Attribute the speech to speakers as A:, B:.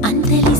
A: Antes